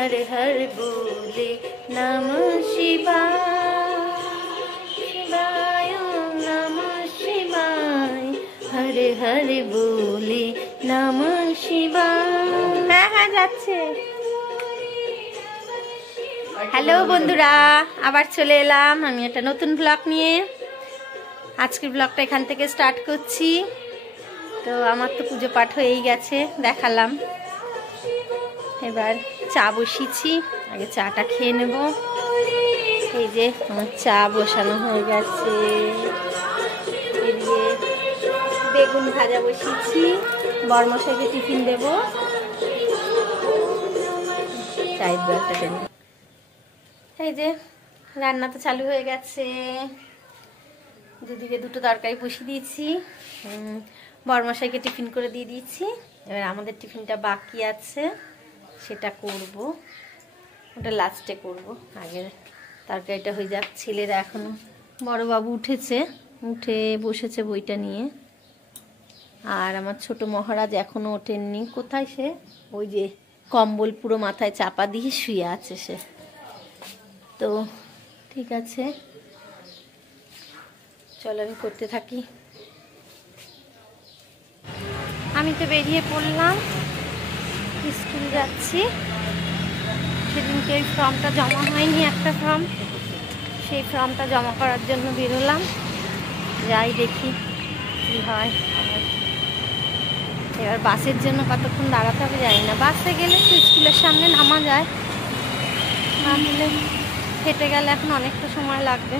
हर हर बोले नमः शिवाय शिवाय नमः शिवाय हर हर बोले नमः शिवाय। हाँ हाँ যাচ্ছে। হ্যালো বন্ধুরা, আবার চলে এলাম আমি একটা নতুন ব্লগ নিয়ে। আজকের ব্লগটা এখান থেকে স্টার্ট করছি। তো আমার তো পুজো পাঠ হয়েই গেছে, দেখালাম। এবার চা বসিয়েছি, আগে চাটা খেয়ে নেব। এই যে আমার চা বসানো হয়ে গেছে, এদিকে বেগুন ভাজা বসিয়েছি, বরমশাইকে টিফিন দেব। চায়ের দরকার নেই। এই যে রান্না তো চালু হয়ে গেছে, দুদিকে দুটো তরকারি বসিয়ে দিয়েছি, বরমশাইকে টিফিন করে দিয়ে দিয়েছি। এবার আমাদের টিফিনটা বাকি আছে, সেটা করব, ওটা লাস্টে করব। আগে তরকারিটা হয়ে যাক। ছেলেরা এখনো, বড়বাবু উঠেছে, উঠে বসেছে বইটা নিয়ে, আর আমার ছোট মহারাজ এখনো ওঠেননি। কোথায় সে? ওই যে কম্বল পুরো মাথায় চাপা দিয়ে শুয়ে আছে সে। তো ঠিক আছে, চলো আমি করতে থাকি। আমি তো বেরিয়ে পড়লাম, স্কুল যাচ্ছি। সেদিনকে ওই ফর্মটা জমা হয়নি, একটা ফর্ম, সেই ফর্মটা জমা করার জন্য বেরোলাম। যাই দেখি কি হয়। এবার বাসের জন্য কতক্ষণ দাঁড়াতে হবে জানি না। বাসে গেলে তো স্কুলের সামনে নামা যায়, না হলে হেঁটে গেলে এখন অনেকটা সময় লাগবে।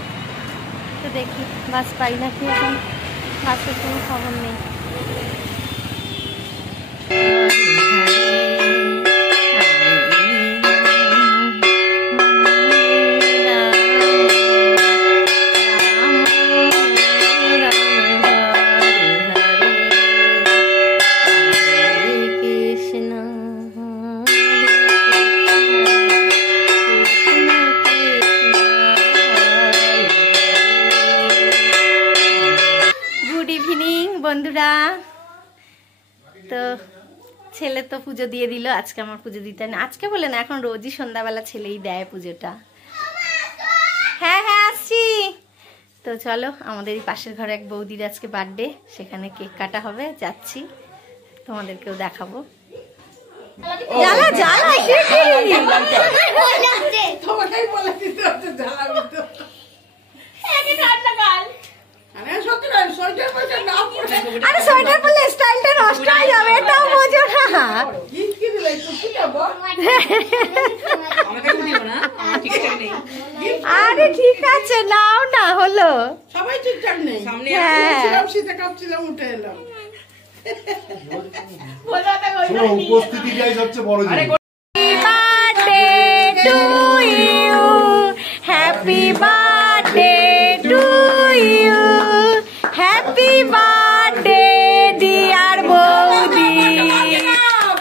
তো দেখি বাস পাই নাকি, এখন বাসের কোনো খবর নেই। বন্ধুরা, তো ছেলে তো পুজো দিয়ে দিল, আজকে আমার পুজো দিতে না। আজকে বলে না, এখন রোজই সন্ধ্যাবেলা ছেলেই দেয় পুজোটা। হ্যাঁ হ্যাঁ আসছি। তো চলো, আমাদের এই পাশের ঘরে এক বৌদির আজকে বার্থডে, সেখানে কেক কাটা হবে, যাচ্ছি, তোমাদেরকেও দেখাবো। জ্বালা জ্বালা আরে সোয়েটার পরলে স্টাইলটা নষ্ট হয়ে যাবে, এটাও বোঝো না। আরে ঠিক আছে, নাও না, হলো সবাই ঠিকঠাক নেই। উঠে এলাম, উপস্থিতিটাই সবচেয়ে বড় জিনিস। Birthday to you, happy birthday to you, happy birthday dear বৌদি,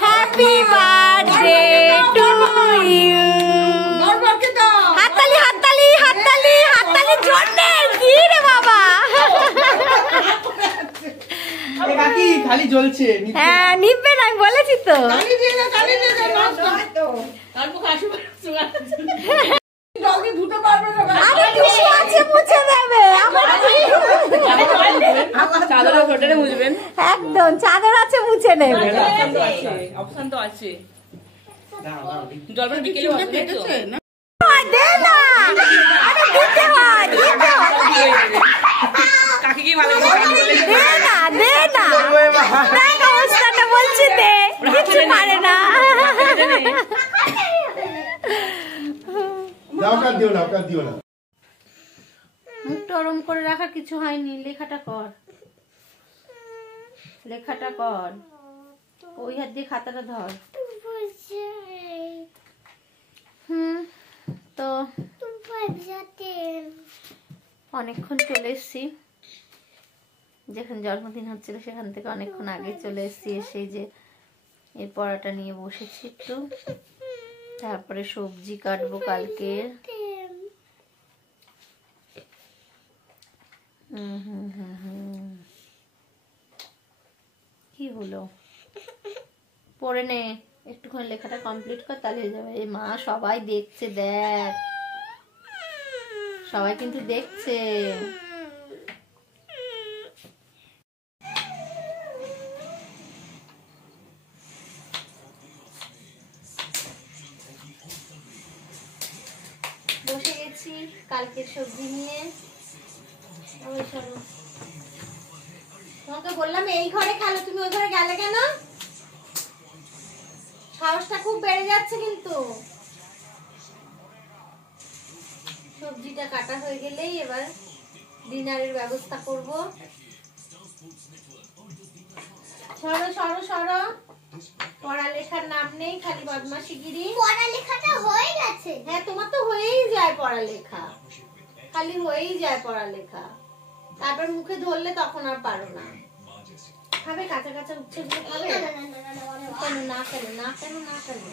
হ্যাপি বার্থডে টু ইউ। হাততালি হাততালি হাততালি হাততালি জোরে, কি রে বাবা। খালি জ্বলছে, হ্যাঁ নিবে না, আমি বলেছি তো। একদম চাদর আছে, মুছে নেবে। অবস্থাটা বলছি দে, কিছু পারে না। মুখটা ওরম করে রাখা কিছু হয়নি। লেখাটা কর, লেখাটা কর, ওই হাত দিয়ে খাতাটা ধর। তো অনেকক্ষণ চলে এসছি, যেখানে জন্মদিন হচ্ছিল সেখান থেকে অনেকক্ষণ আগে চলে এসছি। এসে যে এর পড়াটা নিয়ে বসেছি একটু, তারপরে সবজি কাটবো কালকে। কি হলো, পড়ে নে, একটুখানি লেখাটা কমপ্লিট কর, তাহলে হয়ে যাবে। এই মা সবাই দেখছে, দেখ সবাই কিন্তু দেখছে। বসে গেছি কালকের সবজি নিয়ে। ওই সরো, তোমাকে বললাম এই ঘরে খেলো, তুমি ওই ঘরে গেলে কেন? সাহসটা খুব বেড়ে যাচ্ছে কিন্তু। সবজিটা কাটা হয়ে গেলেই এবার ডিনারের ব্যবস্থা করব। সরো সরো সরো, পড়ালেখার নাম নেই, খালি বদমাশিগিরি। পড়ালেখাটা হয়ে গেছে। হ্যাঁ তোমার তো হয়েই যায় পড়ালেখা, খালি হয়েই যায় পড়ালেখা, তারপর মুখে ধরলে তখন আর পারো না। খাবে কাঁচা কাঁচা উচ্ছে গুলো খাবে? কেন না, কেন না, কেন না, কেন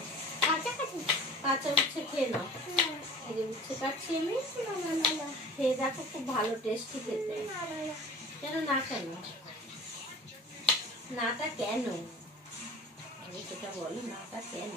কাঁচা উচ্ছে খেয়ে নাও। এই যে উচ্ছে কাটছি আমি, খেয়ে দেখো, খুব ভালো টেস্টি খেতে। কেন না, কেন নাটা কেন, আমি সেটা বলো, নাটা কেন?